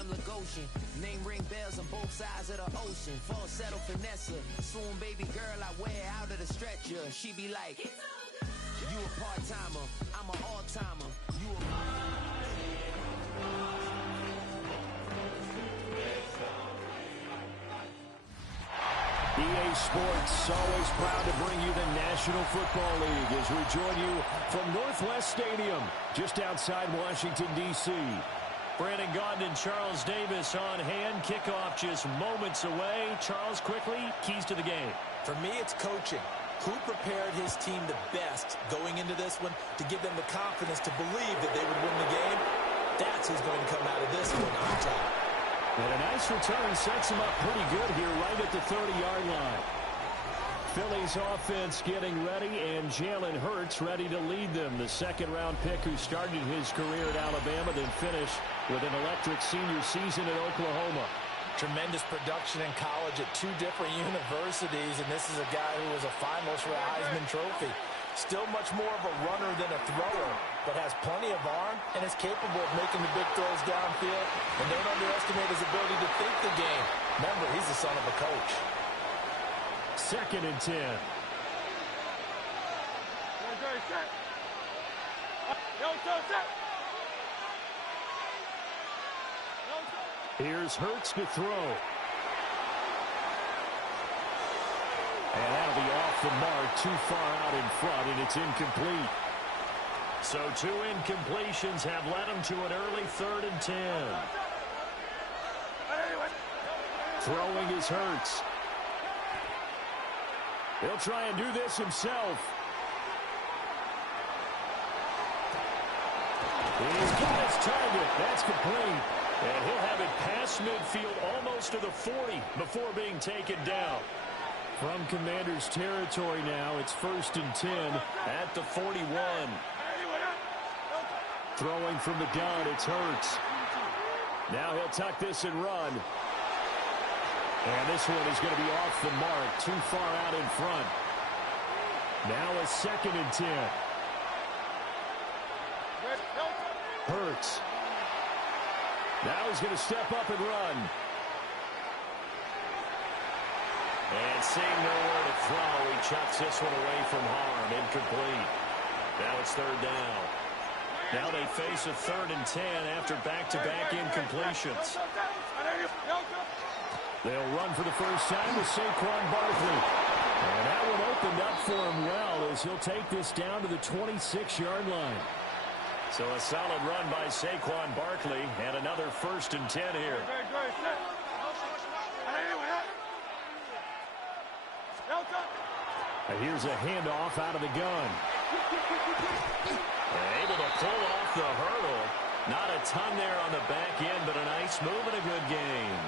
some Lagosian. Name ring bells on both sides of the ocean. Falsetto finesse, swoon baby girl I wear out of the stretcher. She be like, you a part-timer, I'm an all-timer. You a EA Sports, always proud to bring you the National Football League as we join you from Northwest Stadium, just outside Washington, D.C. Brandon Gaudin and Charles Davis on hand. Kickoff just moments away. Charles, quickly, keys to the game. For me, it's coaching. Who prepared his team the best going into this one to give them the confidence to believe that they would win the game? That's who's going to come out of this one on top. And a nice return sets him up pretty good here right at the 30-yard line. Philly's offense getting ready, and Jalen Hurts ready to lead them. The second-round pick who started his career at Alabama, then finished with an electric senior season at Oklahoma. Tremendous production in college at two different universities, and this is a guy who was a finalist for a Heisman Trophy. Still much more of a runner than a thrower, but has plenty of arm and is capable of making the big throws downfield. And don't underestimate his ability to think the game. Remember, he's the son of a coach. 2nd and 10. Here's Hurts to throw. And that'll be off the mark, too far out in front, and it's incomplete. So 2 incompletions have led him to an early 3rd and 10. Throwing is Hurts. He'll try and do this himself. He's got his target. That's complete. And he'll have it past midfield almost to the 40 before being taken down. From Commander's territory now, it's 1st and 10 at the 41. Throwing from the gun, it's Hurts. Now he'll tuck this and run. And this one is going to be off the mark, too far out in front. Now a 2nd and 10. Hurts. Now he's going to step up and run. And seeing nowhere to throw, he chucks this one away from harm. Incomplete. Now it's 3rd down. Now they face a 3rd and 10 after back-to-back incompletions. They'll run for the first time with Saquon Barkley. And that one opened up for him well as he'll take this down to the 26-yard line. So a solid run by Saquon Barkley and another 1st and 10 here. Here's a handoff out of the gun. Able to pull off the hurdle. Not a ton there on the back end, but a nice move and a good game.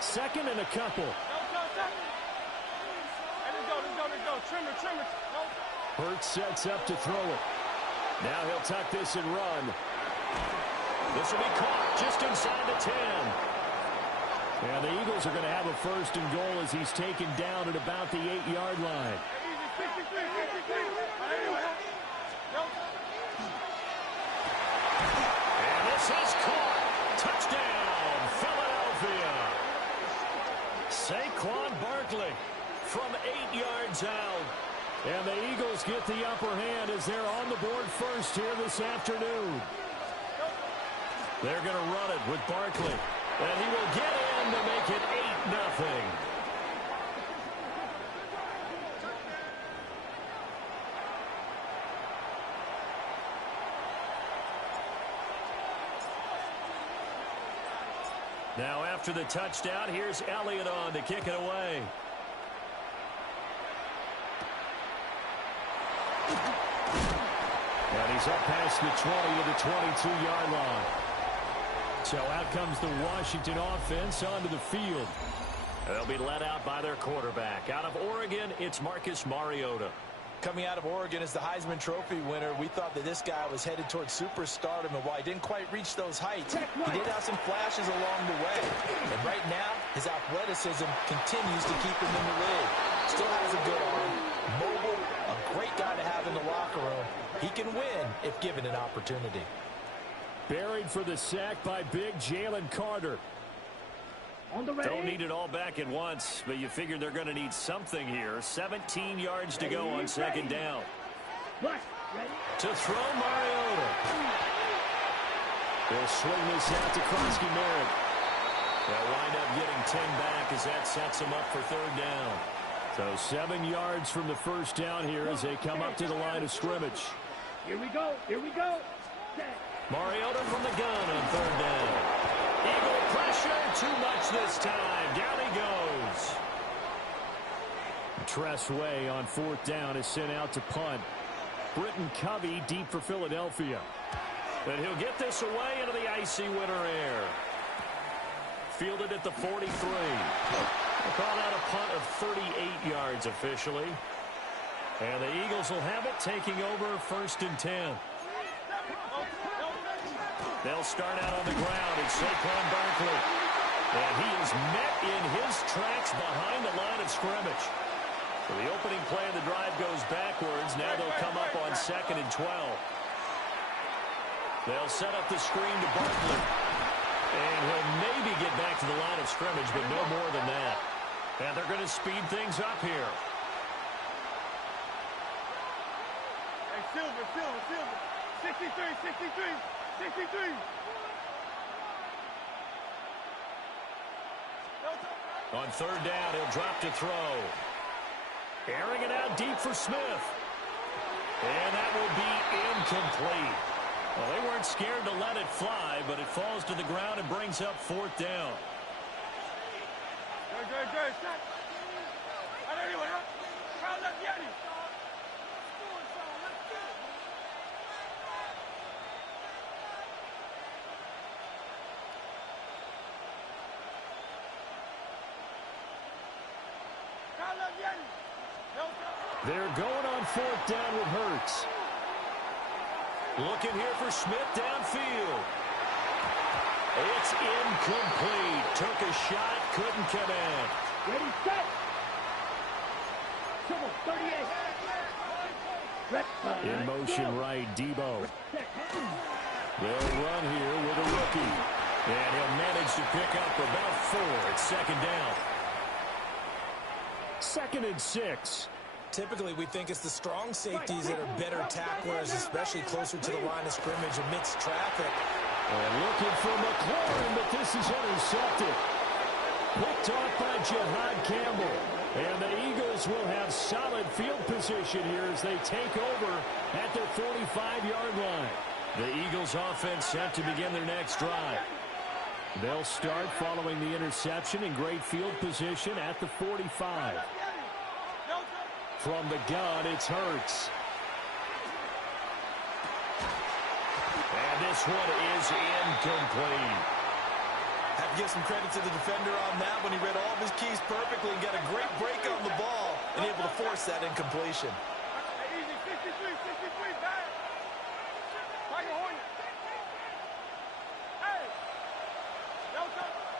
2nd and a couple. Hurts sets up to throw it. Now he'll tuck this and run. This will be caught just inside the 10. And the Eagles are going to have a 1st and goal as he's taken down at about the 8-yard line. And this is caught. Touchdown, Philadelphia. Saquon Barkley from 8 yards out. And the Eagles get the upper hand as they're on the board first here this afternoon. They're going to run it with Barkley. And he will get in to make it 8-0. Now after the touchdown, here's Elliott on to kick it away. And he's up past the 20 to the 22-yard line. So out comes the Washington offense onto the field. They'll be led out by their quarterback. Out of Oregon, it's Marcus Mariota. Coming out of Oregon as the Heisman Trophy winner, we thought that this guy was headed towards superstardom, and while he didn't quite reach those heights, he did have some flashes along the way. And right now, his athleticism continues to keep him in the league. Still has a good arm, mobile, a great guy to have in the locker room. He can win if given an opportunity. Buried for the sack by big Jalen Carter. Don't need it all back at once, but you figure they're going to need something here. 17 yards to go on second down. To throw, Mariota. They'll swing this out to Kronsky Merritt. They'll wind up getting 10 back as that sets them up for third down. So 7 yards from the first down here as they come up to the line of scrimmage. Here we go. Here we go. Mariota from the gun on third down. Eagle pressure, too much this time. Down he goes. Tress Way on fourth down is sent out to punt. Britton Covey deep for Philadelphia. And he'll get this away into the icy winter air. Fielded at the 43. We'll call that a punt of 38 yards officially. And the Eagles will have it, taking over first and 10. They'll start out on the ground. It's Saquon Barkley. And he is met in his tracks behind the line of scrimmage. So the opening play of the drive goes backwards. Now they'll come up on 2nd and 12. They'll set up the screen to Barkley. And he'll maybe get back to the line of scrimmage, but no more than that. And they're going to speed things up here. Hey, Silver. 63. On third down, he'll drop to throw. Airing it out deep for Smith. And that will be incomplete. Well, they weren't scared to let it fly, but it falls to the ground and brings up fourth down. Good. They're going on fourth down with Hurts. Looking here for Smith downfield. It's incomplete. Took a shot, couldn't connect. Ready, set. Come on, 38. In motion right, Debo. They'll run here with a rookie. And he'll manage to pick up about 4 at second down. 2nd and 6. Typically, we think it's the strong safeties that are better tacklers, especially closer to the line of scrimmage amidst traffic. And looking for McLaurin, but this is intercepted. Picked off by Jihad Campbell. And the Eagles will have solid field position here as they take over at their 45-yard line. The Eagles offense set to begin their next drive. They'll start following the interception in great field position at the 45. From the gun, it's Hurts. And this one is incomplete. Have to give some credit to the defender on that when he read all of his keys perfectly and got a great break on the ball and able to force that incompletion.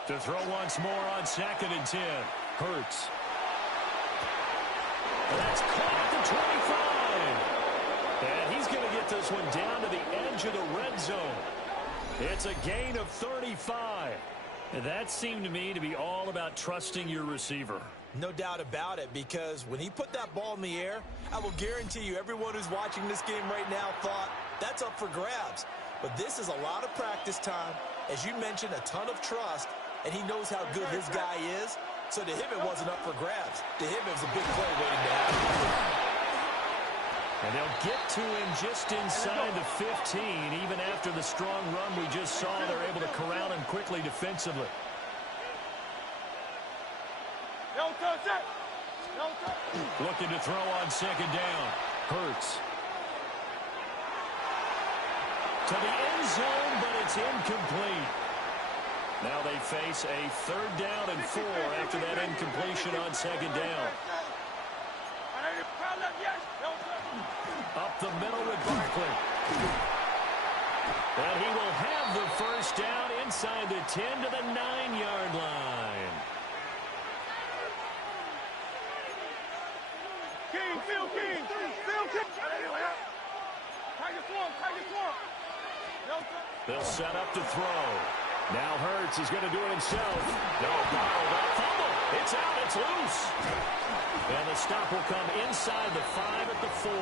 To throw once more on 2nd and 10. Hurts. That's caught at the 25. And he's going to get this one down to the edge of the red zone. It's a gain of 35. And that seemed to me to be all about trusting your receiver. No doubt about it, because when he put that ball in the air, I will guarantee you everyone who's watching this game right now thought that's up for grabs. But this is a lot of practice time. As you mentioned, a ton of trust, and he knows how good his guy is. So to him, it wasn't up for grabs. To him, it was a big play waiting to happen. And they'll get to him just inside the 15. Even after the strong run we just saw, they're able to corral him quickly defensively. Looking to throw on 2nd down. Hurts. To the end zone, but it's incomplete. Now they face a 3rd down and 4 after that incompletion on 2nd down. Up the middle with Barkley. And he will have the first down inside the 10 to the 9-yard line. King. They'll set up to throw. Now Hurts is going to do it himself. No, bottled up. Fumble. It's out. It's loose. And the stop will come inside the 5 at the 4.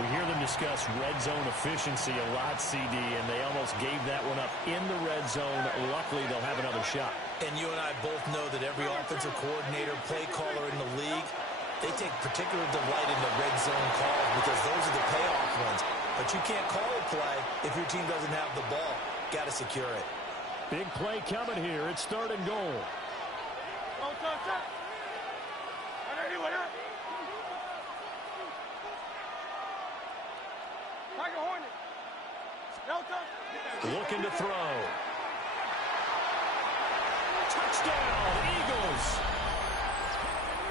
We hear them discuss red zone efficiency a lot, CD, and they almost gave that one up in the red zone. Luckily, they'll have another shot. And you and I both know that every offensive coordinator, play caller in the league, they take particular delight in the red zone calls because those are the payoff ones. But you can't call a play if your team doesn't have the ball. Got to secure it. Big play coming here. It's 3rd and goal. Looking to throw. Touchdown, Eagles.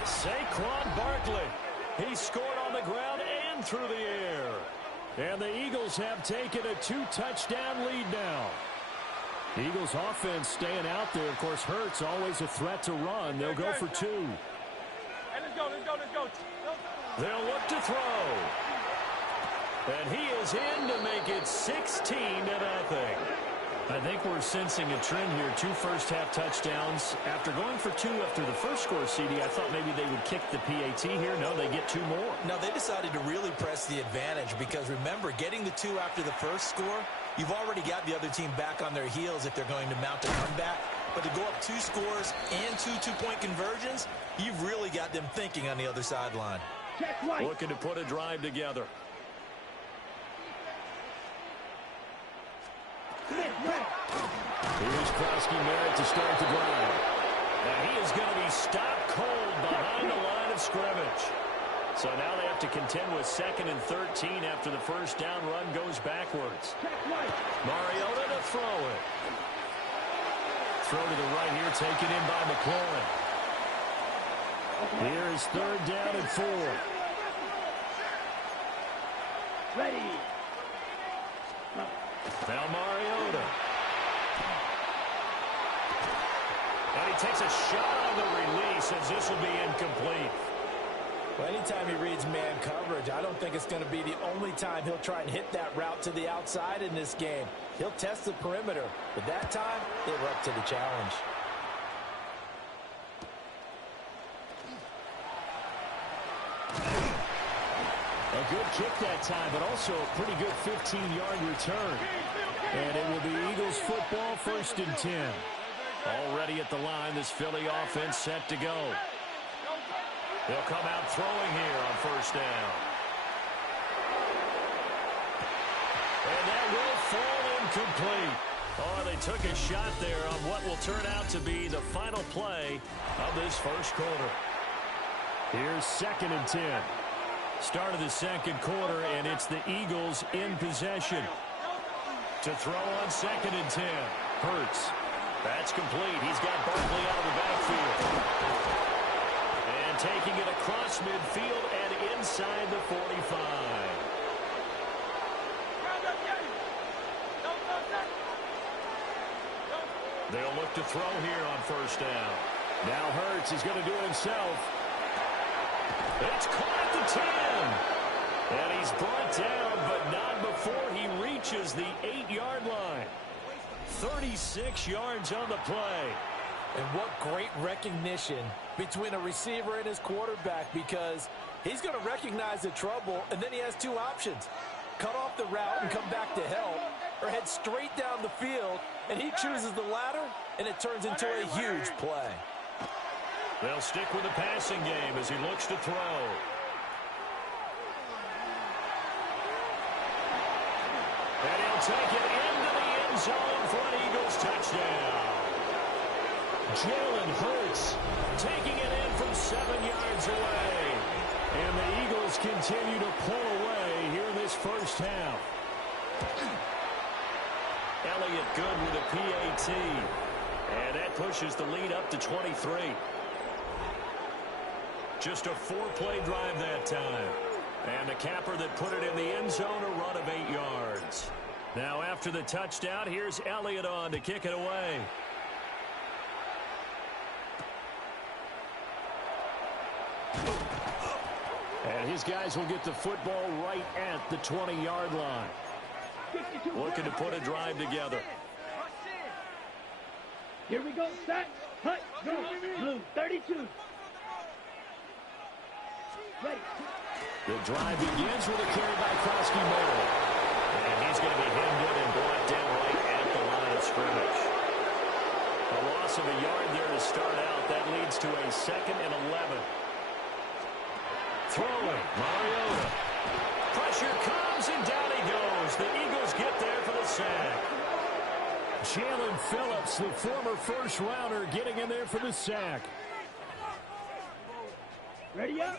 Saquon Barkley. He scored on the ground and through the air. And the Eagles have taken a 2-touchdown lead now. Eagles offense staying out there. Of course, Hurts always a threat to run. They'll go for 2. Hey, let's go. They'll look to throw. And he is in to make it 16-0. I think we're sensing a trend here. 2 first-half touchdowns. After going for 2 after the first score, CD, I thought maybe they would kick the PAT here. No, they get 2 more. No, they decided to really press the advantage because, remember, getting the 2 after the first score, you've already got the other team back on their heels if they're going to mount a comeback. But to go up 2 scores and 2 two-point conversions, you've really got them thinking on the other sideline. Looking to put a drive together. Here's Krosky-Merritt to start the drive. And he is going to be stopped cold behind the line of scrimmage. So now they have to contend with 2nd and 13 after the first down run goes backwards. Mariota to throw it. Throw to the right here, taken in by McLaurin. Here is 3rd down and 4. Ready. Now Mariota. And he takes a shot on the release as this will be incomplete. Well, anytime he reads man coverage, I don't think it's going to be the only time he'll try and hit that route to the outside in this game. He'll test the perimeter, but that time, they were up to the challenge. A good kick that time, but also a pretty good 15-yard return. And it will be Eagles football, 1st and 10. Already at the line, this Philly offense set to go. They'll come out throwing here on 1st down. And that will fall incomplete. Oh, they took a shot there on what will turn out to be the final play of this first quarter. Here's 2nd and 10. Start of the second quarter, and it's the Eagles in possession. To throw on 2nd and 10. Hurts. That's complete. He's got Barkley out of the backfield. And taking it across midfield and inside the 45. They'll look to throw here on 1st down. Now Hurts is going to do it himself. It's caught at the 10. And he's brought down, but not before he reaches the 8-yard line. 36 yards on the play. And what great recognition between a receiver and his quarterback, because he's going to recognize the trouble, and then he has 2 options. Cut off the route and come back to help, or head straight down the field, and he chooses the latter, and it turns into a huge play. They'll stick with the passing game as he looks to throw. And he'll take it into the end zone for an Eagles touchdown. Jalen Hurts taking it in from 7 yards away. And the Eagles continue to pull away here in this first half. Elliott good with a PAT. And that pushes the lead up to 23. Just a 4-play drive that time. And the capper that put it in the end zone, a run of 8 yards. Now after the touchdown, here's Elliott on to kick it away. And his guys will get the football right at the 20-yard line. looking to put a drive together. Here we go, set, hut, go, blue, 32. Ready. The drive begins with a carry by Krosky Moore. And he's going to be hemmed in and brought down right at the line of scrimmage. A loss of a yard there to start out. That leads to a 2nd and 11. Throwing, Mariota. Pressure comes, and down he goes. The Eagles get there for the sack. Jalen Phillips, the former first-rounder, getting in there for the sack. Ready up.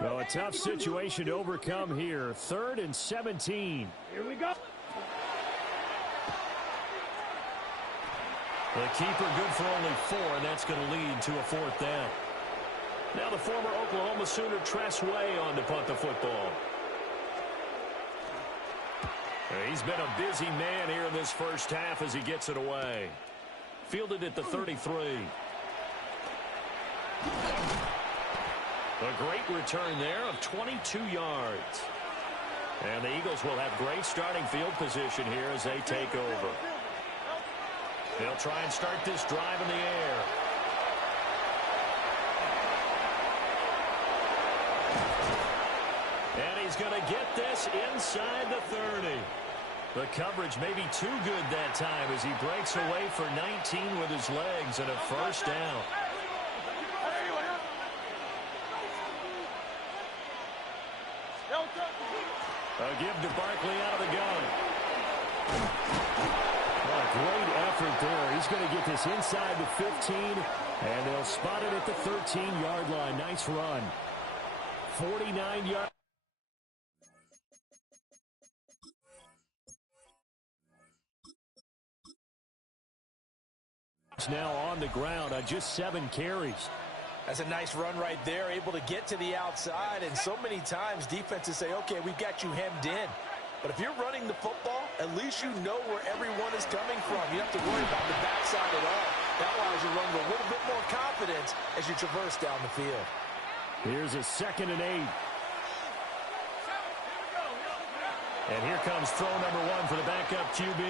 Well, a tough situation to overcome here. 3rd and 17. Here we go. The keeper good for only 4, and that's going to lead to a 4th down. Now the former Oklahoma Sooner Tress Way on to punt the football. He's been a busy man here in this first half as he gets it away. Fielded at the 33. A great return there of 22 yards. And the Eagles will have great starting field position here as they take over. They'll try and start this drive in the air. And he's going to get this inside the 30. The coverage may be too good that time as he breaks away for 19 with his legs and a first down. A give to Barkley out of the gun. What a great effort there. He's going to get this inside the 15, and they'll spot it at the 13-yard line. Nice run. 49 yards. Now on the ground on just 7 carries. That's a nice run right there, able to get to the outside. And so many times defenses say, okay, we've got you hemmed in. But if you're running the football, at least you know where everyone is coming from. You don't have to worry about the backside at all. That allows you to run with a little bit more confidence as you traverse down the field. Here's a 2nd and 8. And here comes throw number 1 for the backup QB.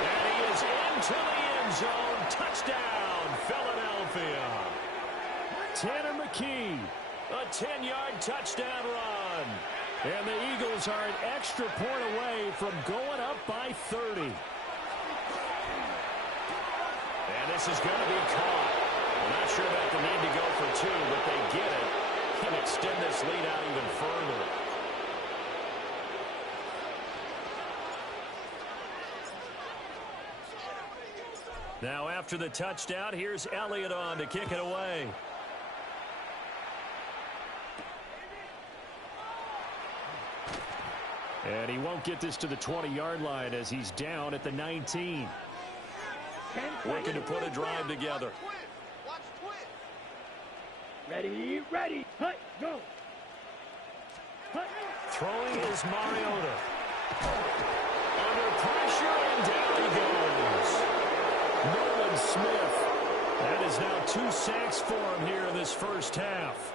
And he is into the end zone. Touchdown, Philadelphia. Tanner McKee. A 10-yard touchdown run. And the Eagles are an extra point away from going up by 30. And this is going to be caught. I'm not sure about the need to go for 2, but they get it. Can extend this lead out even further. Now after the touchdown, here's Elliott on to kick it away. And he won't get this to the 20-yard line as he's down at the 19. Looking to put a drive together. Ready, ready, hut, go. Hut. Throwing is Mariota. Under pressure, and down he goes. Nolan Smith. That is now 2 sacks for him here in this first half.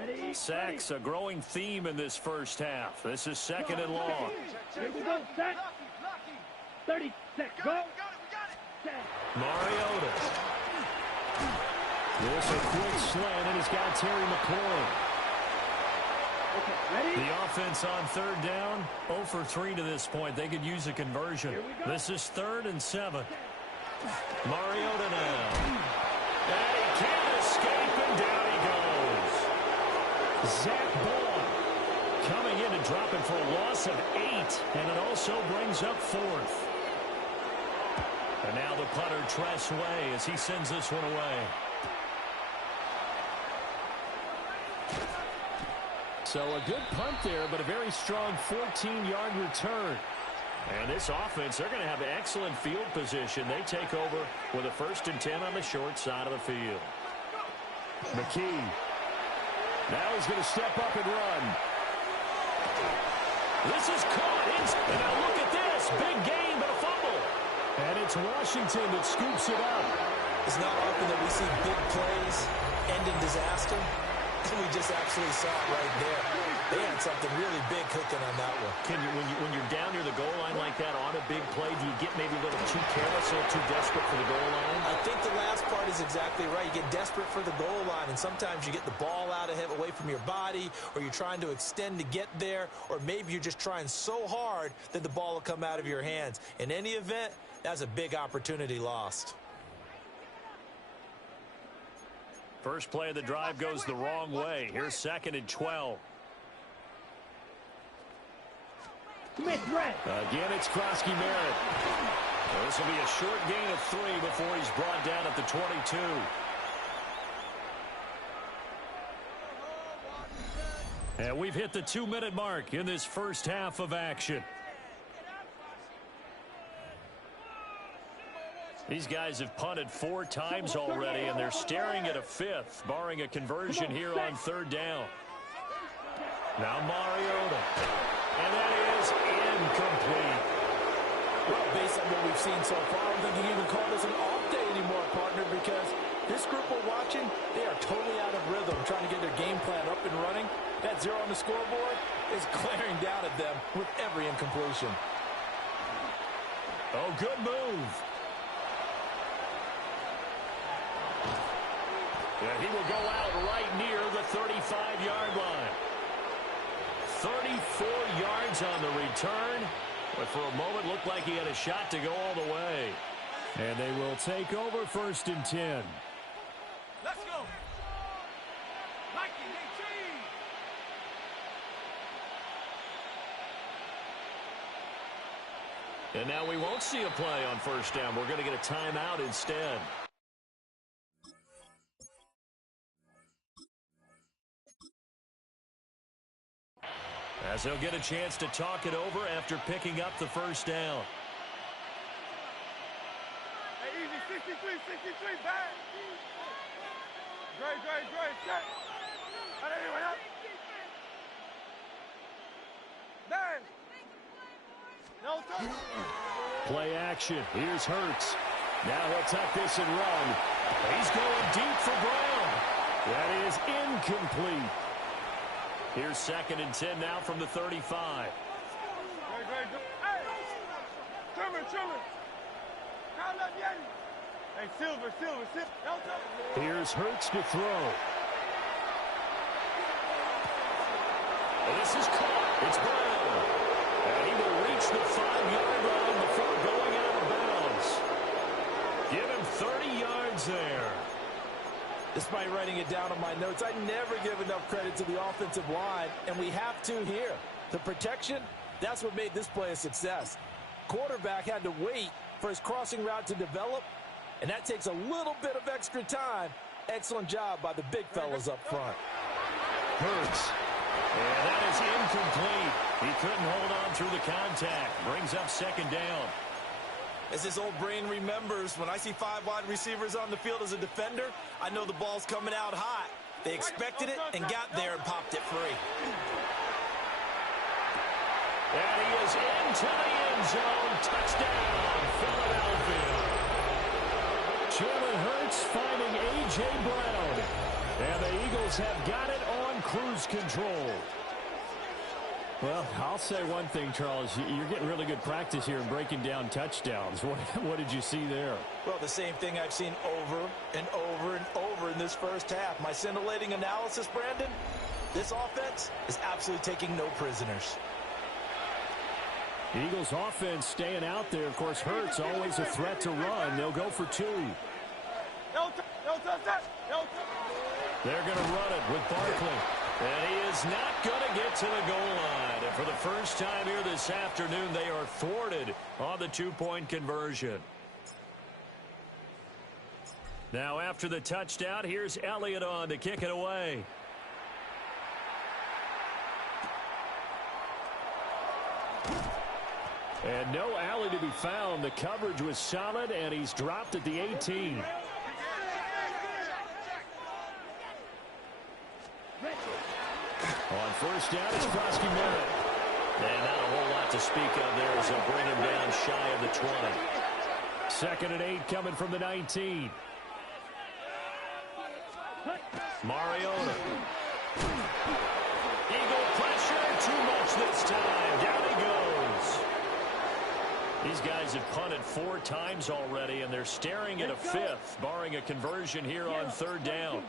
Ready, Sacks, a growing theme in this first half. This is 2nd and long. Here we go, set. 30 seconds, go. Set. Mariota. This a quick slant, and he's got Terry McLaurin. Okay, ready? The offense on 3rd down, 0 for 3 to this point. They could use a conversion. This is 3rd and 7. Mariota now. And he can't escape, and down he goes. Zach Ball coming in to drop him for a loss of 8, and it also brings up 4th. And now the punter, Tress Way, as he sends this one away. So a good punt there, but a very strong 14-yard return. And this offense, they're going to have excellent field position. They take over with a 1st and 10 on the short side of the field. McKee. Now he's going to step up and run. This is caught. And now look at this. Big gain, but a fumble. And it's Washington that scoops it up. It's not often that we see big plays end in disaster. And we just absolutely saw it right there. They had something really big cooking on that one. When you're down near the goal line like that on a big play, do you get maybe a little too careless, a little too desperate for the goal line? I think the last part is exactly right. You get desperate for the goal line, and sometimes you get the ball out ahead, away from your body, or you're trying to extend to get there, or maybe you're just trying so hard that the ball will come out of your hands. In any event, that's a big opportunity lost. First play of the drive goes the wrong way. Here's 2nd and 12. Again, it's Krosky-Merritt. This will be a short gain of 3 before he's brought down at the 22. And we've hit the 2-minute mark in this first half of action. These guys have punted 4 times already, and they're staring at a 5th, barring a conversion here on 3rd down. Now Mariota. And that is incomplete. Well, based on what we've seen so far, I don't think you can even call this an off day anymore, partner, because this group we're watching, they are totally out of rhythm, trying to get their game plan up and running. That 0 on the scoreboard is glaring down at them with every incompletion. Oh, good move. Yeah, he will go out right near the 35-yard line. 34 yards on the return, but for a moment looked like he had a shot to go all the way. And they will take over 1st and 10. Let's go. And now we won't see a play on 1st down. We're going to get a timeout instead. As he'll get a chance to talk it over after picking up the 1st down. Hey, easy, 63, bang. Great, set. Anyway, up. Bang. No touch. Play action. Here's Hurts. Now he'll tuck this and run. He's going deep for Brown. That is incomplete. Here's 2nd and 10 now from the 35. Great. Hey, Trimmer. Call up Yeti. Hey, Silver. No touch. Here's Hurts to throw. This is caught. It's Brown. And he will reach the 5-yard line before going out of bounds. Give him 30 yards there. Despite writing it down on my notes, I never give enough credit to the offensive line, and we have to here. The protection, that's what made this play a success. Quarterback had to wait for his crossing route to develop, and that takes a little bit of extra time. Excellent job by the big fellas up front. Hurts. And that is incomplete. He couldn't hold on through the contact. Brings up 2nd down. As his old brain remembers, when I see 5 wide receivers on the field as a defender, I know the ball's coming out hot. They expected it and got there and popped it free. And he is into the end zone. Touchdown, Philadelphia. Jalen Hurts finding A.J. Brown. And the Eagles have got it on cruise control. Well, I'll say one thing, Charles. You're getting really good practice here in breaking down touchdowns. What did you see there? Well, the same thing I've seen over and over and over in this first half. My scintillating analysis, Brandon, this offense is absolutely taking no prisoners. The Eagles offense staying out there. Of course, Hurts always a threat to run. They'll go for 2. No touch. They're going to run it with Barkley. And he is not going to get to the goal line. And for the first time here this afternoon, they are thwarted on the 2-point conversion. Now after the touchdown, here's Elliott on to kick it away. And no alley to be found. The coverage was solid, and he's dropped at the 18. On 1st down, it's Krosky-Merritt. And not a whole lot to speak of there as they'll bring him down shy of the 20. 2nd and 8 coming from the 19. Mariota. touch this time. Down he goes. These guys have punted 4 times already, and they're staring at a 5th, barring a conversion here on 3rd down.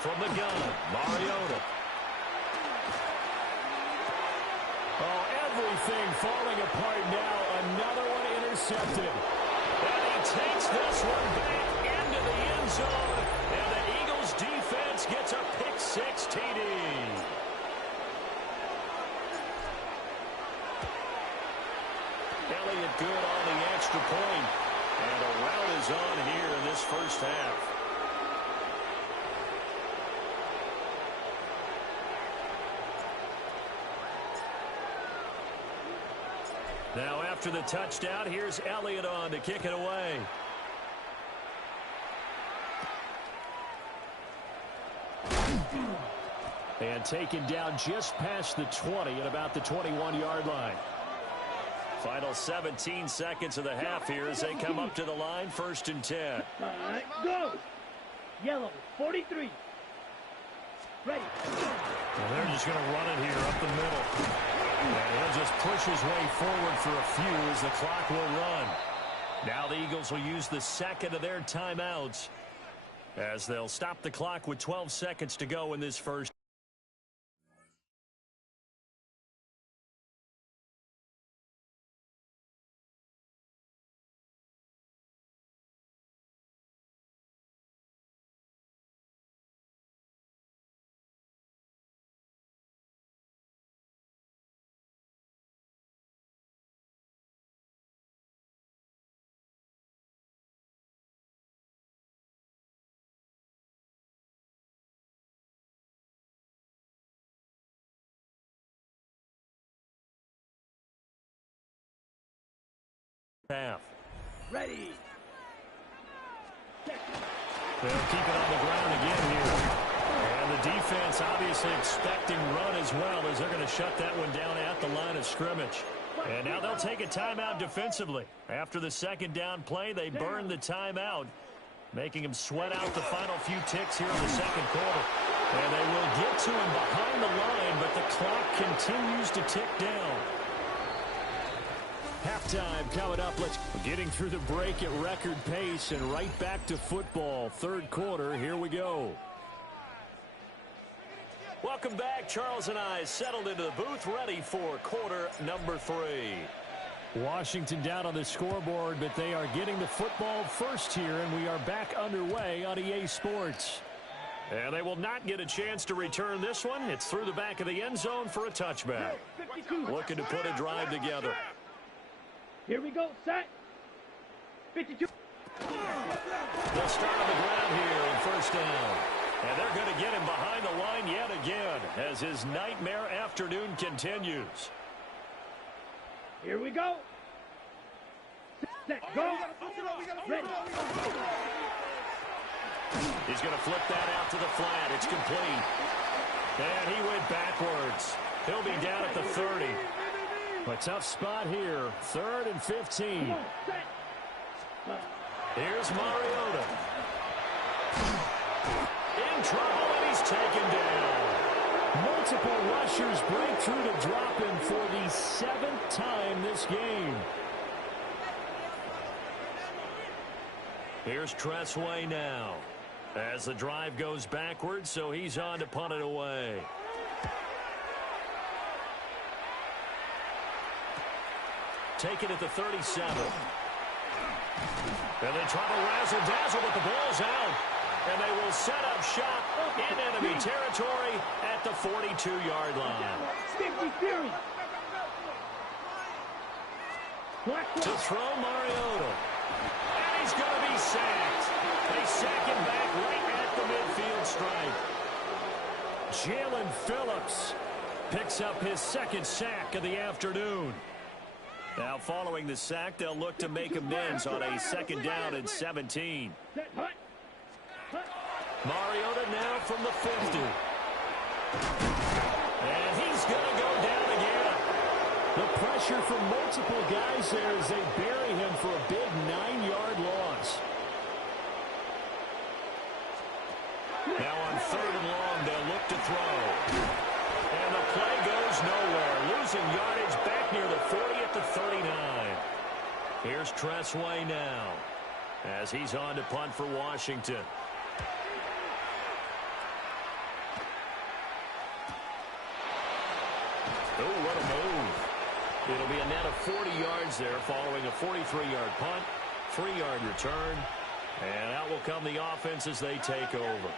From the gun, Mariota. Oh, everything falling apart now. Another one intercepted. And he takes this one back into the end zone, and the Eagles defense gets a pick-6 TD. Elliott good on the extra point, and a rout is on here in this first half. Now after the touchdown, here's Elliott on to kick it away. And taken down just past the 20 at about the 21-yard line. Final 17 seconds of the half here as they come up to the line, 1st and 10. All right, go. Yellow, 43. Ready. Well, they're just going to run it here up the middle. And he'll just push his way forward for a few as the clock will run. Now the Eagles will use the second of their timeouts as they'll stop the clock with 12 seconds to go in this first. Half. Ready. They'll keep it on the ground again here. And the defense obviously expecting run as well as they're going to shut that one down at the line of scrimmage. And now they'll take a timeout defensively. After the 2nd down play, they burn the timeout, making him sweat out the final few ticks here in the 2nd quarter. And they will get to him behind the line, but the clock continues to tick down. Halftime coming up. Let's getting through the break at record pace and right back to football. 3rd quarter. Here we go. Welcome back. Charles and I settled into the booth, ready for quarter number 3. Washington down on the scoreboard, but they are getting the football first here, and we are back underway on EA Sports. And they will not get a chance to return this one. It's through the back of the end zone for a touchback. Looking to put a drive together. Here we go, set. 52. They'll start on the ground here in 1st down. And they're going to get him behind the line yet again as his nightmare afternoon continues. Here we go. Set, go. Ready. He's going to flip that out to the flat. It's complete. And he went backwards. He'll be down at the 30. A tough spot here. 3rd and 15. Here's Mariota. In trouble, and he's taken down. Multiple rushers break through to drop him for the 7th time this game. Here's Tressway now as the drive goes backwards, so he's on to punt it away. Take it at the 37. And they try to razzle-dazzle, but the ball's out. And they will set up shop in enemy territory at the 42-yard line. 50 Fury. To throw Mariota. And he's going to be sacked. They sack him back right at the midfield stripe. Jalen Phillips picks up his 2nd sack of the afternoon. Now following the sack, they'll look to make amends on a 2nd down and 17. Mariota now from the 50. And he's going to go down again. The pressure from multiple guys there as they bury him for a big 9-yard loss. Now on 3rd and long, they'll look to throw. And the play goes goes nowhere. Losing yardage back near the 40 at the 39. Here's Tressway now as he's on to punt for Washington. Oh, what a move. It'll be a net of 40 yards there following a 43-yard punt, 3-yard return, and out will come the offense as they take over.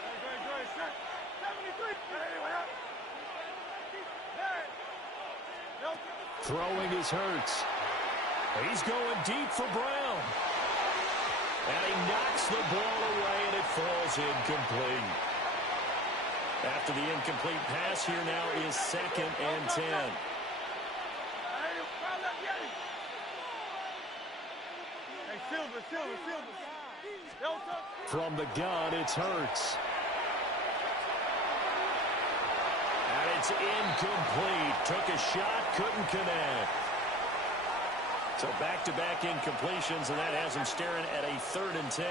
Throwing is Hurts. He's going deep for Brown. And he knocks the ball away, and it falls incomplete. After the incomplete pass, here now is 2nd and 10. From the gun, it's Hurts. And it's incomplete. Took a shot, couldn't connect. So back-to-back incompletions, and that has him staring at a 3rd and 10.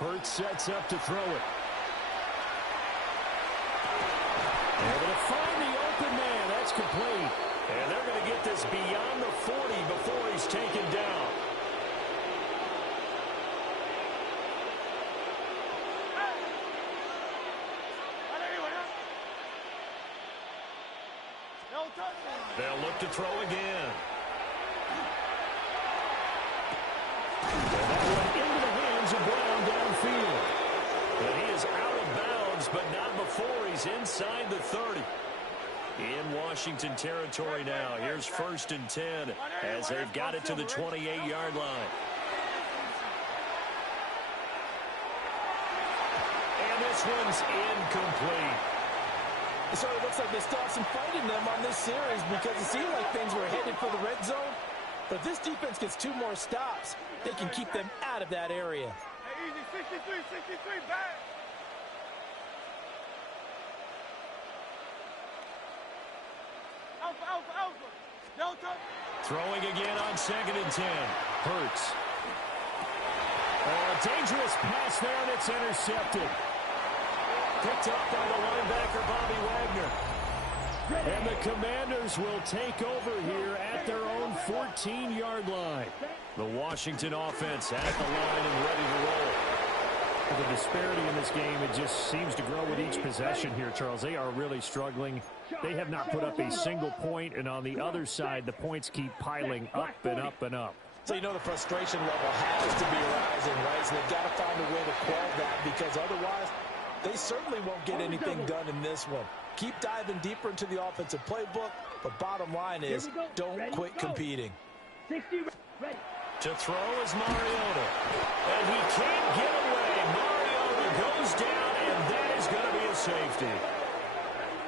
Hurts sets up to throw it. Able to find the open man. That's complete. And they're going to get this beyond the 40 before he's taken down. They'll look to throw again. And that went into the hands of Brown downfield. And he is out of bounds, but not before he's inside the 30. In Washington territory now. Here's 1st and 10 as they've got it to the 28-yard line. And this one's incomplete. So it looks like they still have some fight in them on this series because it seemed like things were headed for the red zone. But if this defense gets 2 more stops, they can keep them out of that area. Easy, 63, back. Alpha, Delta. Throwing again on 2nd and 10. Hurts. Oh, a dangerous pass there, and it's intercepted. Picked up by the linebacker, Bobby Wagner. And the Commanders will take over here at their own 14-yard line. The Washington offense at the line and ready to roll. The disparity in this game, it just seems to grow with each possession here, Charles. They are really struggling. They have not put up a single point, and on the other side, the points keep piling up and up and up. So you know the frustration level has to be rising, right? So they've got to find a way to quell that because otherwise they certainly won't get anything done in this one. Keep diving deeper into the offensive playbook, but bottom line is don't quit competing. 60, ready. To throw is Mariota. And he can't get away. Mariota goes down, and that is going to be a safety.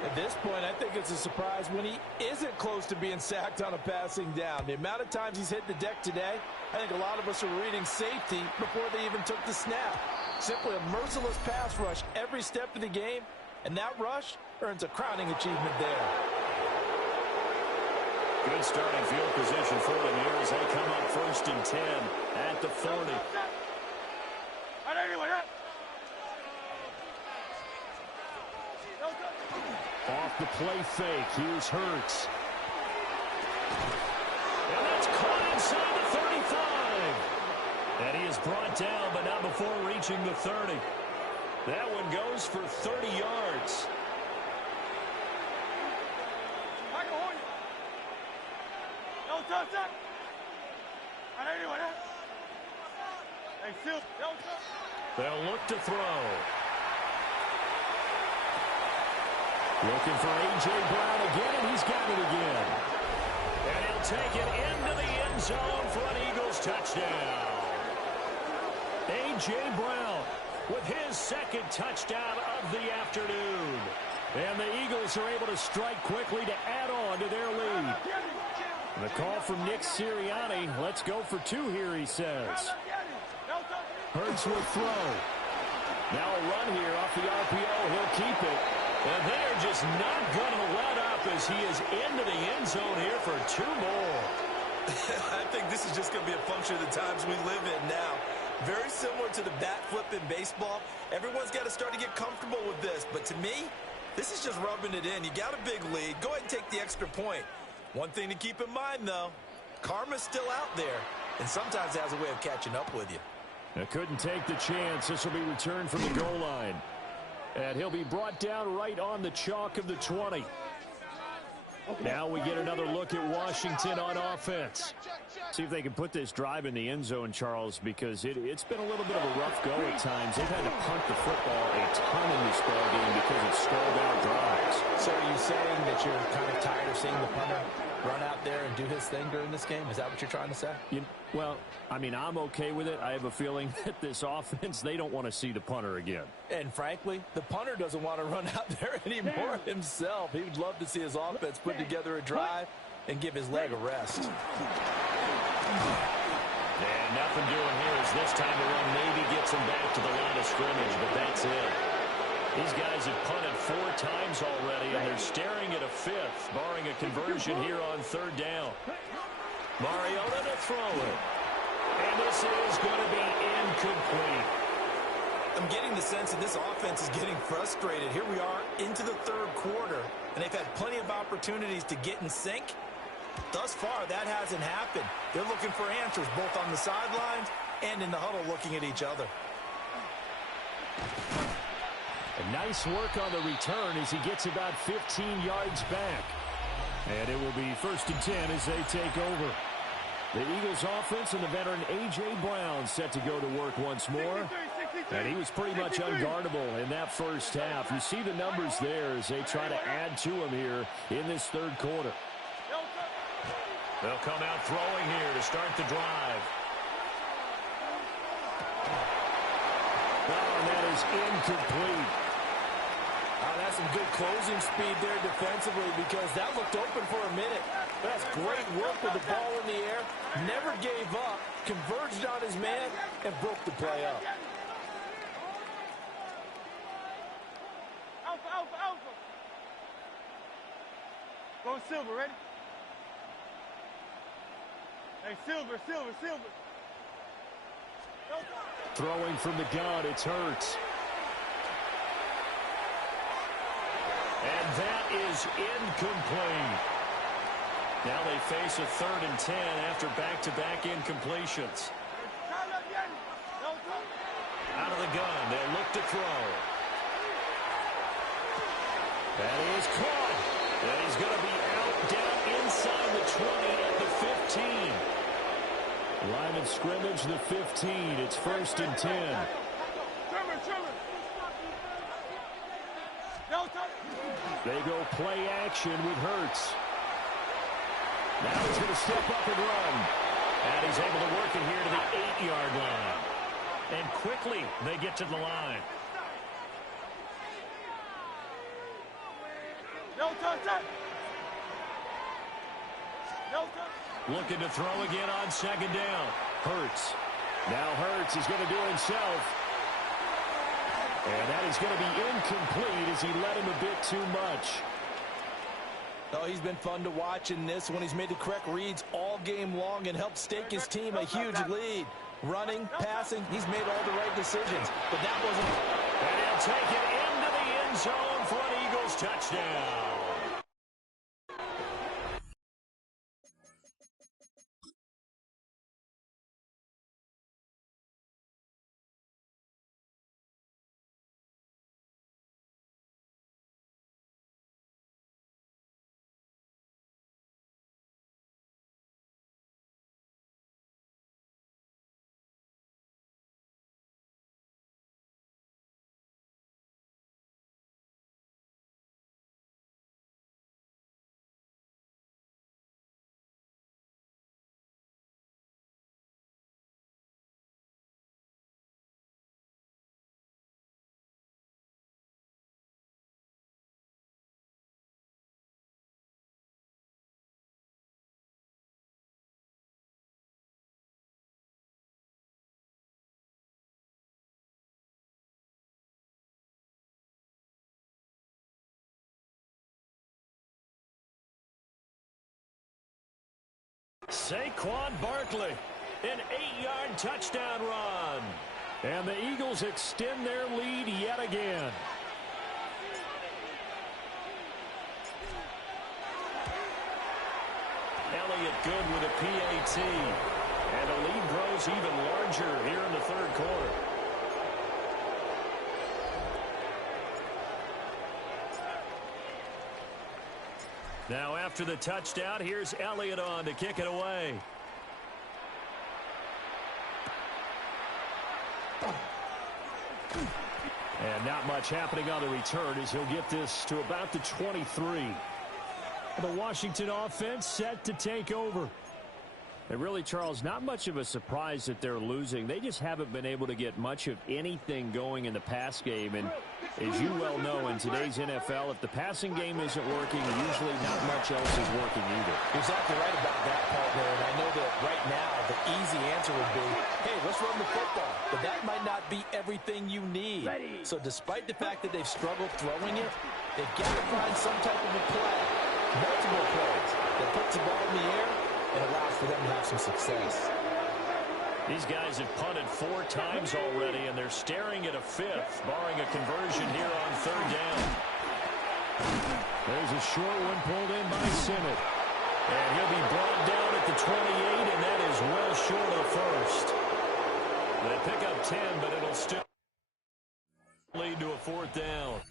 At this point, I think it's a surprise when he isn't close to being sacked on a passing down. The amount of times he's hit the deck today, I think a lot of us are reading safety before they even took the snap. Simply a merciless pass rush every step of the game, and that rush earns a crowning achievement there. Good starting field position for them here as they come up 1st and 10 at the 40. Off the play fake, here's Hurts. And that's caught inside the 35. And he is brought down, but not before reaching the 30. That one goes for 30 yards. They'll look to throw. Looking for A.J. Brown again, and he's got it again. And he'll take it into the end zone for an Eagles touchdown. A.J. Brown with his 2nd touchdown of the afternoon. And the Eagles are able to strike quickly to add on to their lead. And the call from Nick Sirianni, let's go for 2 here, he says. Hurts will throw. Now a run here off the RPO. He'll keep it. And they're just not going to let up as he is into the end zone here for 2 more. I think this is just going to be a function of the times we live in now. Very similar to the bat flip in baseball. Everyone's got to start to get comfortable with this. But to me, this is just rubbing it in. You got a big lead. Go ahead and take the extra point. One thing to keep in mind, though, karma's still out there, and sometimes it has a way of catching up with you. I couldn't take the chance. This will be returned from the goal line. And he'll be brought down right on the chalk of the 20. Now we get another look at Washington on offense. See if they can put this drive in the end zone, Charles, because it's been a little bit of a rough go at times. They've had to punt the football a ton in this ball game because of stalled out drives. So are you saying that you're kind of tired of seeing the punter run out there and do his thing during this game? Is that what you're trying to say? Well, I mean, I'm okay with it. I have a feeling that this offense, they don't want to see the punter again. And frankly, the punter doesn't want to run out there anymore himself. He would love to see his offense put together a drive and give his leg a rest. And nothing doing here as this time around maybe gets him back to the line of scrimmage, but that's it. These guys have punted 4 times already, and they're staring at a 5th, barring a conversion here on 3rd down. Mariota to throw it. And this is going to be incomplete. I'm getting the sense that this offense is getting frustrated. Here we are into the 3rd quarter, and they've had plenty of opportunities to get in sync. Thus far, that hasn't happened. They're looking for answers both on the sidelines and in the huddle looking at each other. A nice work on the return as he gets about 15 yards back. And it will be 1st and 10 as they take over. The Eagles offense and the veteran A.J. Brown set to go to work once more. And he was pretty much unguardable in that first half. You see the numbers there as they try to add to him here in this 3rd quarter. They'll come out throwing here to start the drive. Oh, and that is incomplete. That's some good closing speed there defensively because that looked open for a minute. That's great work with the ball in the air. Never gave up, converged on his man, and broke the play up. Alpha, alpha, alpha. Go Silver, ready? Hey, Silver, Silver, Silver. Throwing from the gun, it's Hurts. And that is incomplete. Now they face a 3rd and 10 after back-to-back incompletions. Out of the gun, they'll look to throw. That is caught. And he's going to be out down inside the 20 at the 15. Line of scrimmage, the 15. It's 1st and 10. They go play action with Hurts. Now he's going to step up and run. And he's able to work it here to the 8-yard line. And quickly they get to the line. Looking to throw again on 2nd down. Hurts. Now Hurts is going to do it himself. And that is going to be incomplete as he led him a bit too much. Oh, he's been fun to watch in this when he's made the correct reads all game long and helped stake his team a huge lead. Running, passing, he's made all the right decisions. But that wasn't... And he'll take it into the end zone for an Eagles touchdown. Saquon Barkley An 8-yard touchdown run. And the Eagles extend their lead yet again. Elliott good with a PAT. And the lead grows even larger here in the third quarter. Now after the touchdown, here's Elliott on to kick it away. And not much happening on the return as he'll get this to about the 23. The Washington offense set to take over. And really, Charles, not much of a surprise that they're losing. They just haven't been able to get much of anything going in the pass game. And as you well know, in today's NFL, if the passing game isn't working, usually not much else is working either. You're exactly right about that, partner. And I know that right now the easy answer would be, hey, let's run the football. But that might not be everything you need. So despite the fact that they've struggled throwing it, they've got to find some type of a play, multiple plays, that puts the ball in the air and allows for them to have some success. These guys have punted 4 times already, and they're staring at a 5th, barring a conversion here on third down. There's a short one pulled in by Simmett. And he'll be brought down at the 28, and that is well short of the first. They pick up 10, but it'll still lead to a 4th down.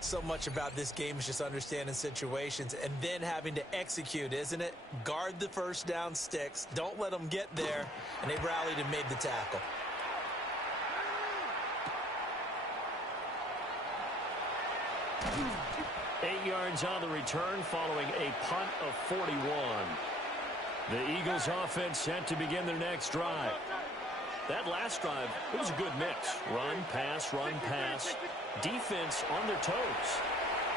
So much about this game is just understanding situations and then having to execute, isn't it? Guard the first down sticks. Don't let them get there. And they rallied and made the tackle. Eight yards on the return following a punt of 41. The Eagles offense set to begin their next drive. That last drive, it was a good mix. Run, pass, defense on their toes.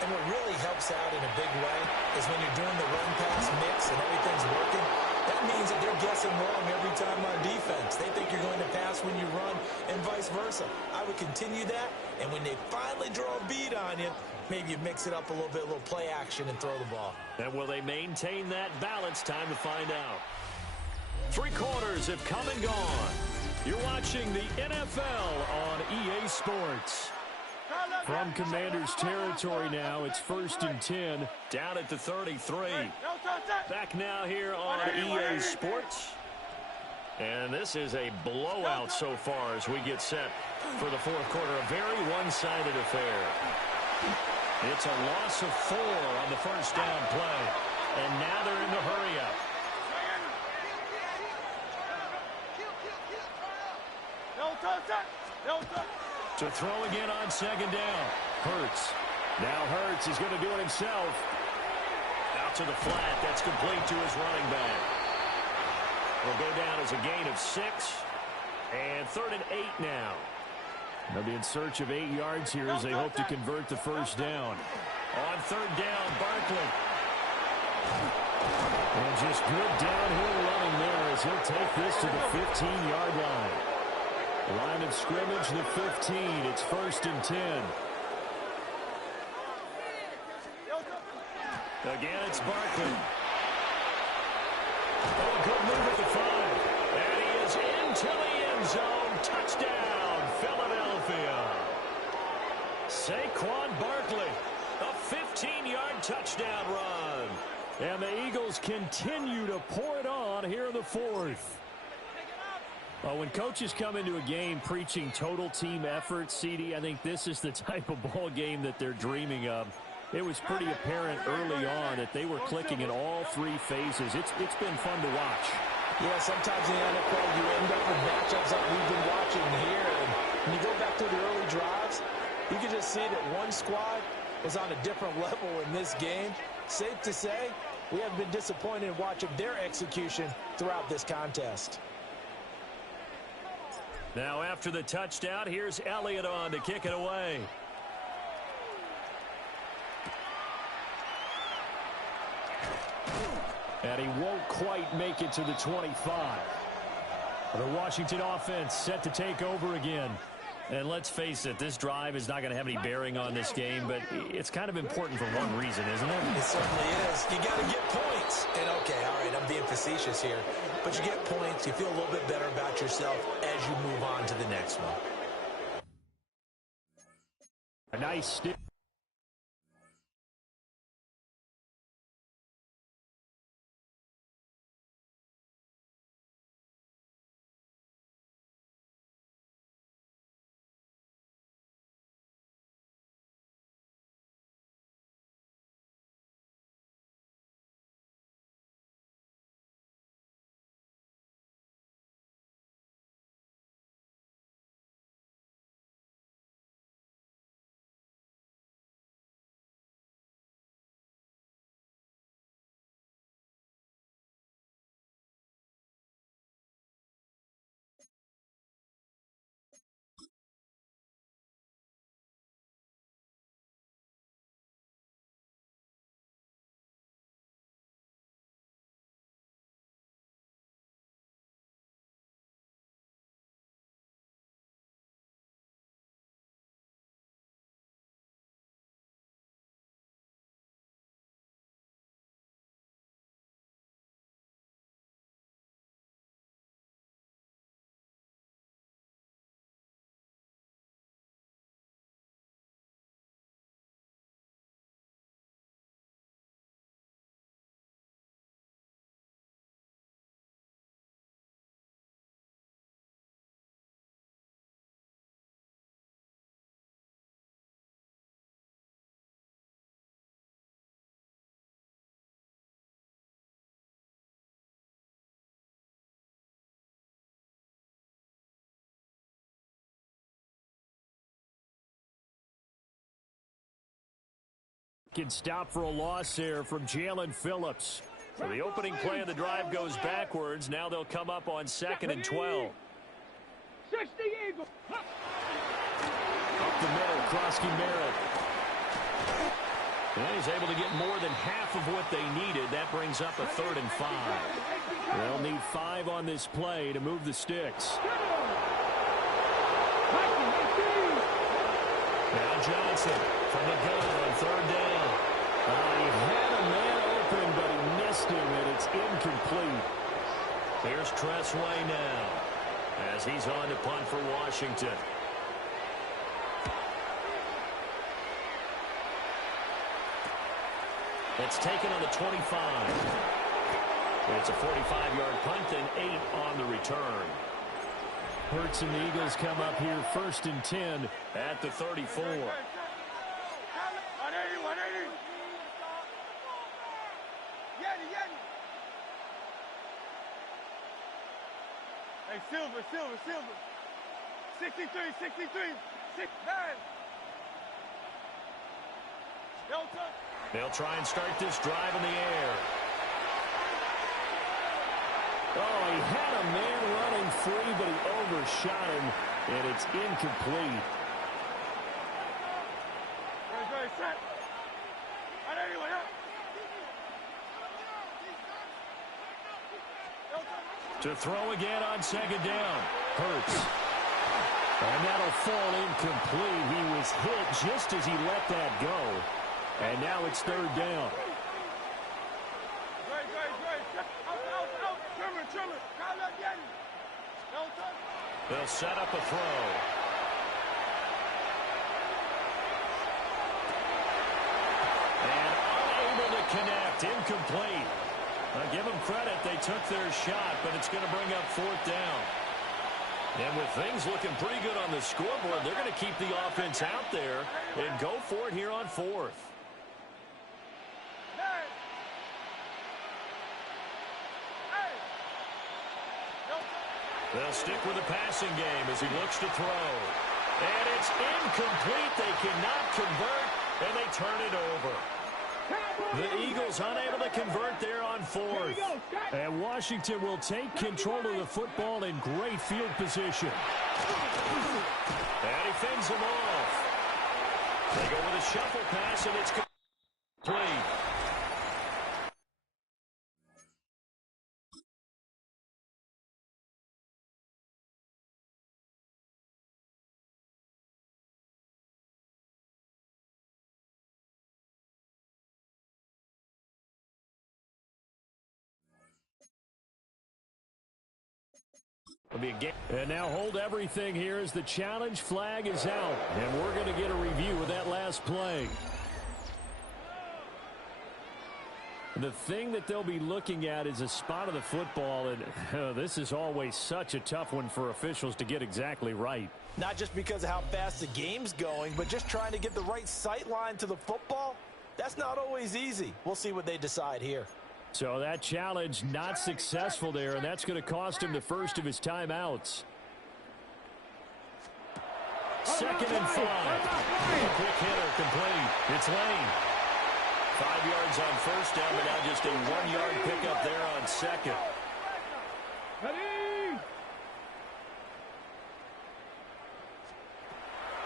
And what really helps out in a big way is when you're doing the run-pass mix and everything's working, that means that they're guessing wrong every time on defense. They think you're going to pass when you run and vice versa. I would continue that, and when they finally draw a beat on you, maybe you mix it up a little bit, a little play action and throw the ball. And will they maintain that balance? Time to find out. 3 quarters have come and gone. You're watching the NFL on EA Sports. From Commander's territory now, it's 1st and 10. Down at the 33. Back now here on EA Sports. And this is a blowout so far as we get set for the 4th quarter. A very one-sided affair. It's a loss of 4 on the first down play. And now they're in the hurry-up. To throw again on 2nd down. Hurts. Now Hurts is going to do it himself. Out to the flat. That's complete to his running back. Will go down as a gain of 6. And 3rd and 8 now. They'll be in search of 8 yards here as they hope to convert the first down. On 3rd down, Barkley. And just good downhill running there as he'll take this to the 15-yard line. Line of scrimmage, the 15. It's 1st and 10. Again, it's Barkley. Oh, good move at the 5. And he is into the end zone. Touchdown, Philadelphia. Saquon Barkley, a 15-yard touchdown run. And the Eagles continue to pour it on here in the fourth. Well, when coaches come into a game preaching total team effort, CD, I think this is the type of ball game that they're dreaming of. It was pretty apparent early on that they were clicking in all three phases. It's been fun to watch. Yeah, sometimes in the NFL you end up with matchups like we've been watching here. And when you go back to the early drives, you can just see that one squad was on a different level in this game. Safe to say, we have been disappointed in watching their execution throughout this contest. Now after the touchdown, here's Elliott on to kick it away. And he won't quite make it to the 25. The Washington offense set to take over again. And let's face it, this drive is not going to have any bearing on this game, but it's kind of important for one reason, isn't it? It certainly is. You got to get points. And okay, all right, I'm being facetious here. But you get points, you feel a little bit better about yourself as you move on to the next one. A nice stick. Can stop for a loss there from Jalen Phillips. So the opening play of the drive goes backwards. Now they'll come up on 2nd and 12. 60 Eagles. Up the middle, Krosky Merritt. And he's able to get more than half of what they needed. That brings up a 3rd and 5. They'll need 5 on this play to move the sticks. Now Johnson from the gun on 3rd down. He had a man open, but he missed him, and it's incomplete. Here's Tressway now as he's on to punt for Washington. It's taken on the 25. It's a 45-yard punt and 8 on the return. Hurts and the Eagles come up here 1st and 10 at the 34. Hey, Silver. 63, 69. Delta. They'll try and start this drive in the air. Oh, he had a man running free, but he overshot him, and it's incomplete. Very set. To throw again on 2nd down. Hurts. And that'll fall incomplete. He was hit just as he let that go. And now it's 3rd down. They'll set up a throw. connect. Incomplete. I'll give them credit. They took their shot, but it's going to bring up 4th down. And with things looking pretty good on the scoreboard, they're going to keep the offense out there and go for it here on 4th. They'll stick with the passing game as he looks to throw. And it's incomplete. They cannot convert, and they turn it over. The Eagles unable to convert there on 4th. And Washington will take control of the football in great field position. And he fends them off. They go with a shuffle pass, and it's complete. And now hold everything here as the challenge flag is out. And we're going to get a review of that last play. The thing that they'll be looking at is a spot of the football, and this is always such a tough one for officials to get exactly right. Not just because of how fast the game's going, but just trying to get the right sight line to the football. That's not always easy. We'll see what they decide here. So that challenge not successful there, and that's going to cost him the first of his timeouts. 2nd and 5. Quick hitter complete. It's Lane. 5 yards on 1st down, but now just a 1-yard pickup there on 2nd.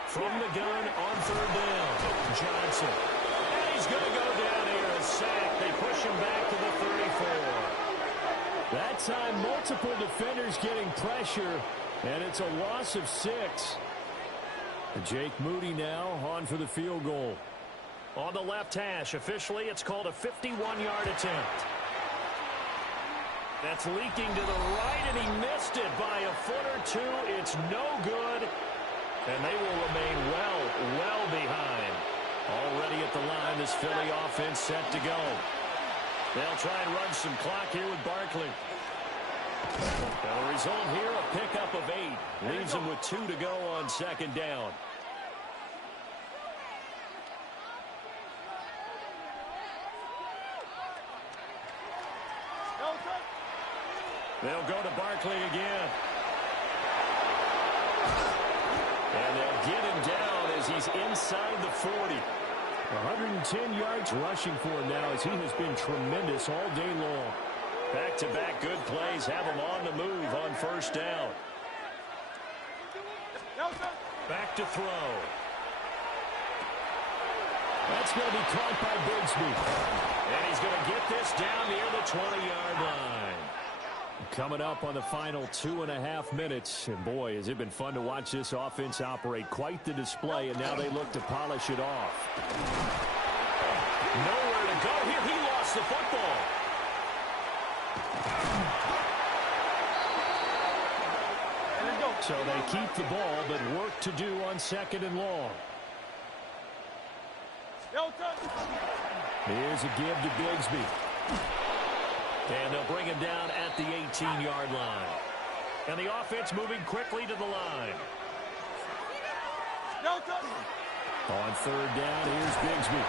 From the gun on 3rd down. Johnson. And he's going to go down here. A sack. They push him back to the 34. That time, multiple defenders getting pressure, and it's a loss of 6. And Jake Moody now on for the field goal. On the left hash, officially, it's called a 51-yard attempt. That's leaking to the right, and he missed it by a foot or two. It's no good, and they will remain well behind. Already at the line, this Philly offense set to go. They'll try and run some clock here with Barkley. Now the result here, a pickup of 8. Leaves them with 2 to go on 2nd down. They'll go to Barkley again. And they'll get him down as he's inside the 40. 110 yards rushing for him now as he has been tremendous all day long. Back-to-back good plays have him on the move on 1st down. Back to throw. That's going to be caught by Bigsby. And he's going to get this down near the 20-yard line. Coming up on the final 2.5 minutes. And boy, has it been fun to watch this offense operate. Quite the display, and now they look to polish it off. Nowhere to go here. He lost the football. So they keep the ball, but work to do on 2nd and long. Here's a give to Bigsby. And they'll bring him down at the 18-yard line. And the offense moving quickly to the line. On 3rd down, here's Bigsby.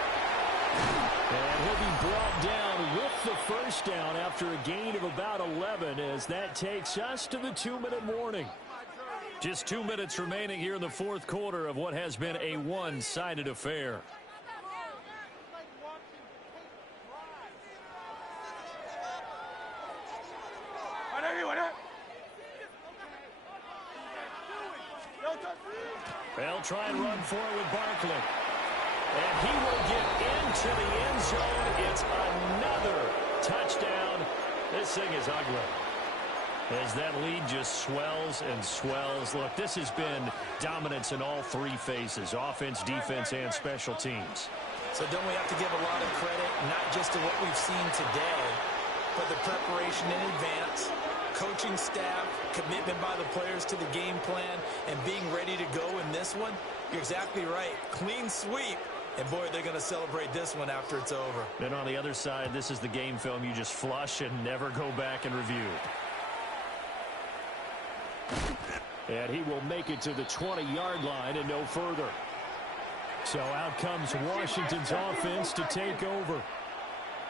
And he'll be brought down with the 1st down after a gain of about 11 as that takes us to the 2-minute warning. Just 2 minutes remaining here in the 4th quarter of what has been a one-sided affair. They'll try and run for it with Barkley. And he will get into the end zone. It's another touchdown. This thing is ugly. As that lead just swells and swells. Look, this has been dominance in all 3 phases, offense, defense, and special teams. So don't we have to give a lot of credit, not just to what we've seen today, but the preparation in advance, coaching staff, commitment by the players to the game plan, and being ready to go in this one? You're exactly right. Clean sweep, And, boy, they're going to celebrate this one after it's over. Then on the other side, this is the game film you just flush and never go back and review. And he will make it to the 20-yard line and no further. So out comes Washington's offense to take over.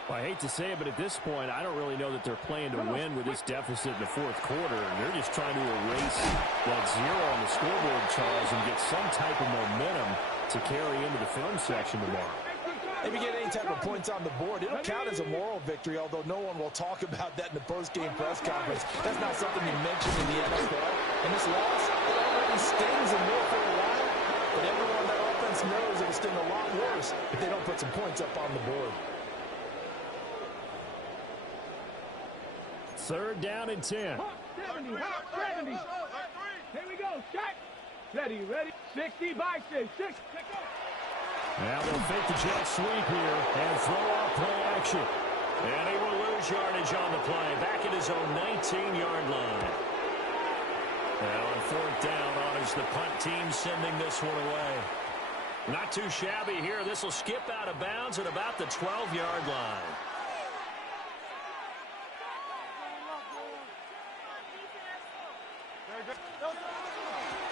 Well, I hate to say it, but at this point, I don't really know that they're playing to win with this deficit in the fourth quarter. They're just trying to erase that zero on the scoreboard, Charles, and get some type of momentum to carry into the film section tomorrow. If you get any type of points on the board, it'll count as a moral victory, although no one will talk about that in the post-game press conference. That's not something you mention in the NFL. And this loss, it already stings and will for a while, but everyone on that offense knows it'll sting a lot worse if they don't put some points up on the board. Third down and 10. Hawk 70, Hawk 70. Here we go, shot. Ready, 60 by 6. Now they'll fake the jet sweep here and throw off play action. And he will lose yardage on the play. Back at his own 19-yard line. Now on fourth down, honors the punt team, sending this one away. Not too shabby here. This will skip out of bounds at about the 12-yard line.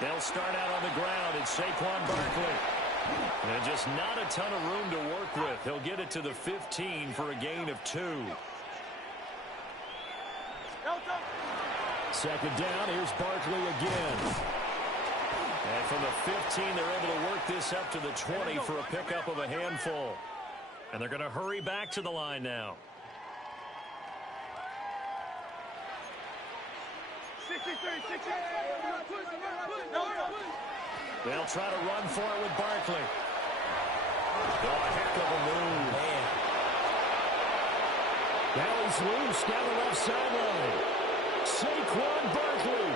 They'll start out on the ground. It's Saquon Barkley. And just not a ton of room to work with. He'll get it to the 15 for a gain of 2. Second down, here's Barkley again. And from the 15, they're able to work this up to the 20 for a pickup of a handful. And they're going to hurry back to the line now. 63. They'll try to run for it with Barkley. Oh, a heck of a move. Man. Now he's loose down the left sideline. Saquon Barkley.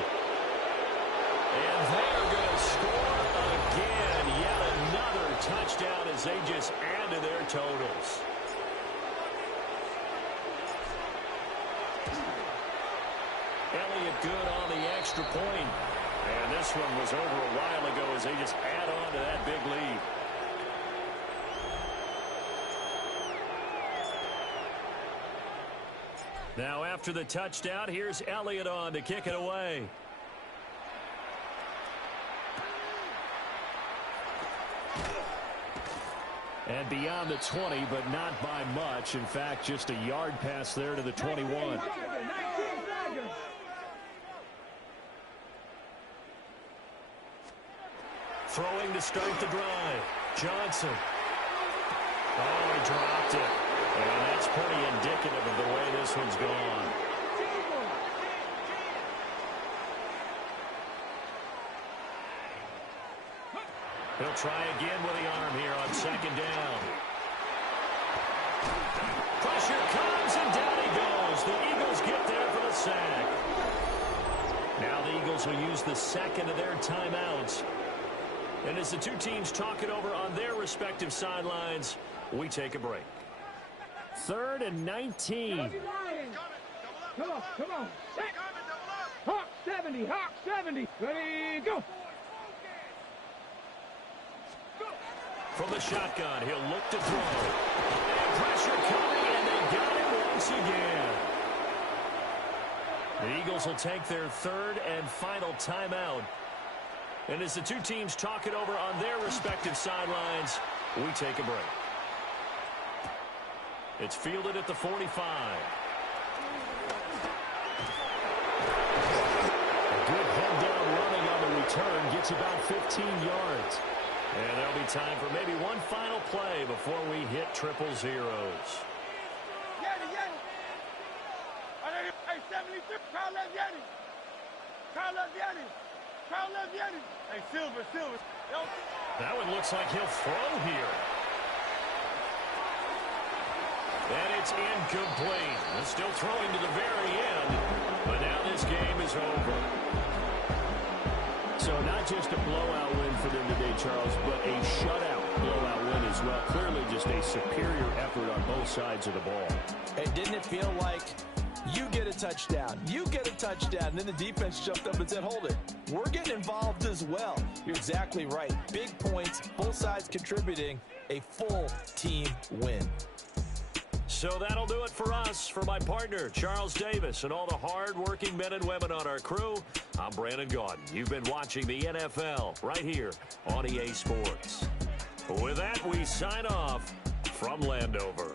And they're going to score again. Yet another touchdown as they just add to their totals. Elliott good on the extra point. And this one was over a while ago as they just add on to that big lead. Now after the touchdown, here's Elliott on to kick it away. And beyond the 20, but not by much. In fact, just a yard pass there to the 21. Throwing to start the drive. Johnson. Oh, he dropped it. And that's pretty indicative of the way this one's gone. He'll try again with the arm here on second down. Pressure comes, and down he goes. The Eagles get there for the sack. Now the Eagles will use the second of their timeouts. And as the two teams talk it over on their respective sidelines, we take a break. Third and 19. Come on. Hawk 70. Ready, go. From the shotgun, he'll look to throw. And pressure coming, and they got him once again. The Eagles will take their third and final timeout. And as the two teams talk it over on their respective sidelines, we take a break. It's fielded at the 45. A good head down running on the return. Gets about 15 yards. And there'll be time for maybe one final play before we hit triple zeros. Yeti. Hey, 73. Carlos Yeti. Hey, Silver. That one looks like he'll throw here. And it's incomplete. They're still throwing to the very end, but now this game is over. So not just a blowout win for them today, Charles, but a shutout blowout win as well. Clearly just a superior effort on both sides of the ball. Hey, didn't it feel like You get a touchdown. You get a touchdown. And then the defense jumped up and said, hold it. We're getting involved as well. You're exactly right. Big points, both sides contributing, a full team win. So that'll do it for us. For my partner, Charles Davis, and all the hard-working men and women on our crew, I'm Brandon Gaudin. You've been watching the NFL right here on EA Sports. With that, we sign off from Landover.